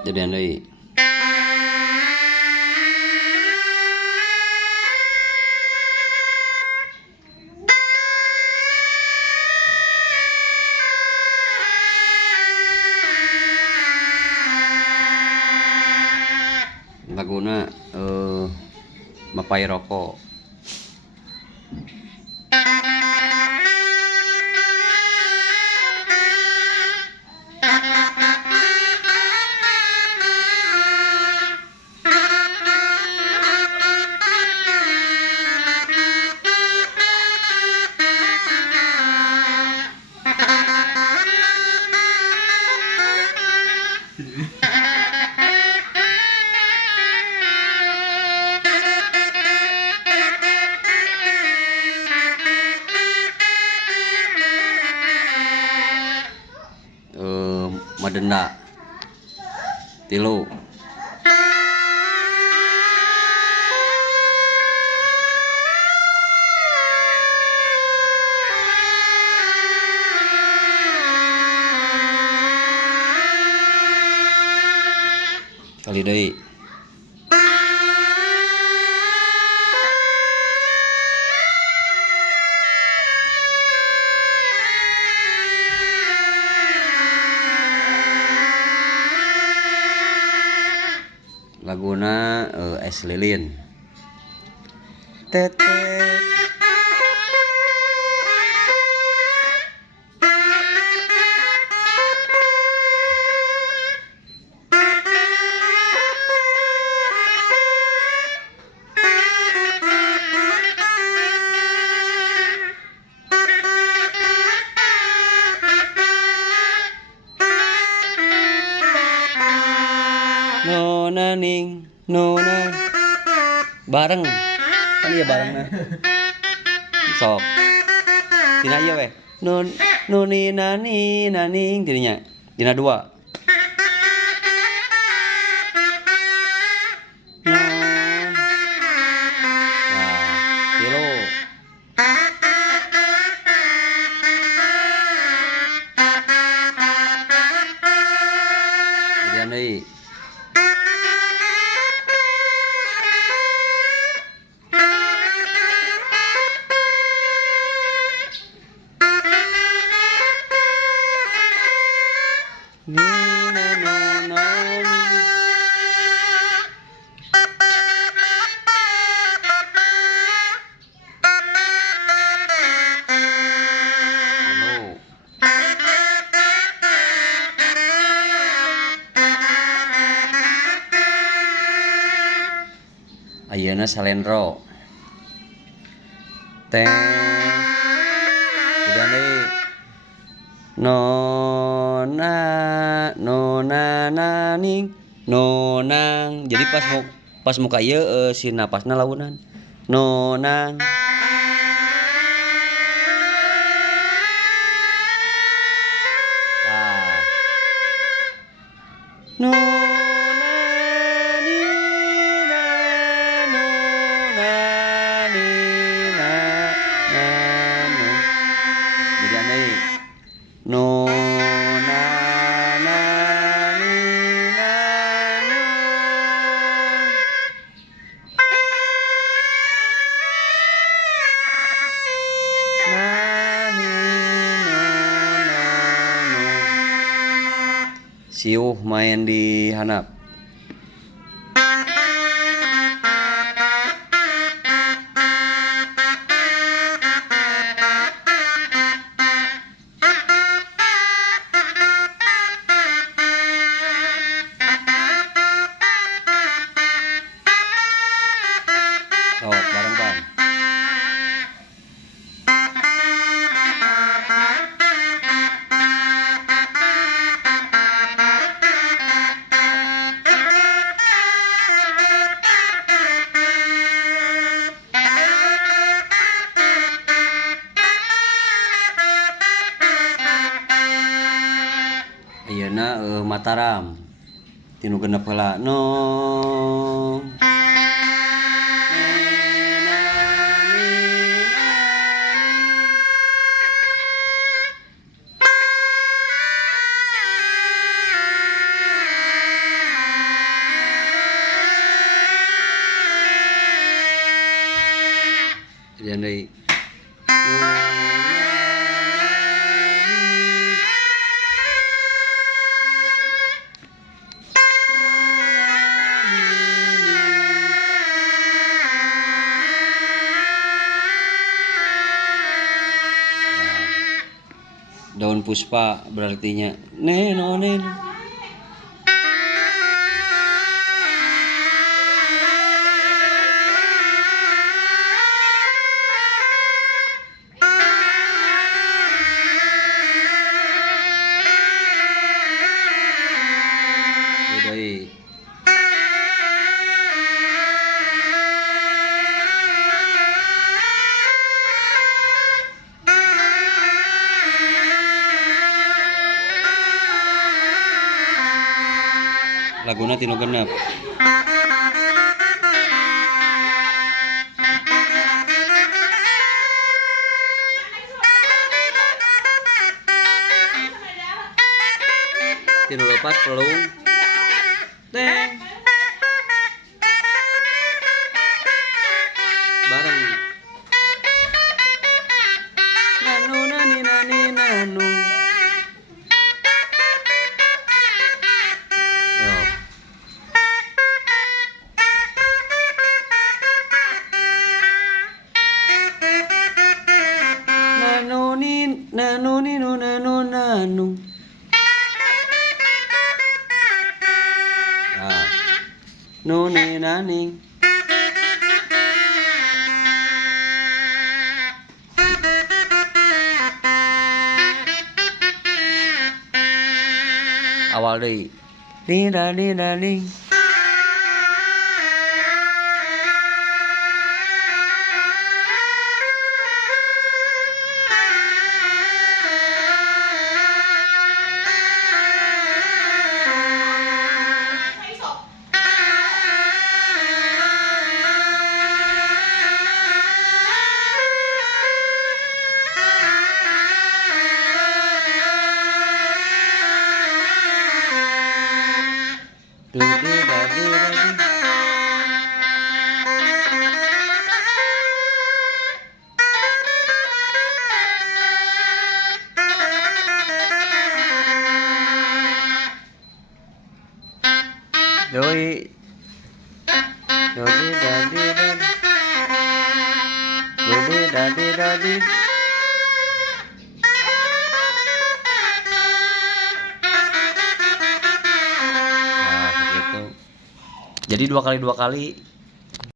Jadian deui. Laguna Mapai Rokok. Madenda 3 kali deui. Laguna Es Lilin. Tetet. Nona ning nona bareng kan iya bareng nah sok tina ieu we nuni nani naning dirinya dina 2 non nah 3 jadian deui. Ayeuna salendro teng jadian deui. Nona naning nonang jadi pas muka ieu si napasna launan nonang tah jadian deui. Nona nani nanu nani nonanu siuh main di handap. Sok bareng Bang. Ayeuna Mataram. Tinu genep heula. No. Jadi deui. Daun puspa berartinya neno neno. Deui. Laguna tinu genep. Tinu leupat pelung. Teng. Bareng. Nanu nani nani nanu. Yo. Nanu ninu nanu nanu. Ah. Nuni naning. Awal deui. Dida dida ding. Doi. Dodi dadi dadi. Dodi dadi dadi. Nah, segitu. Jadi dua kali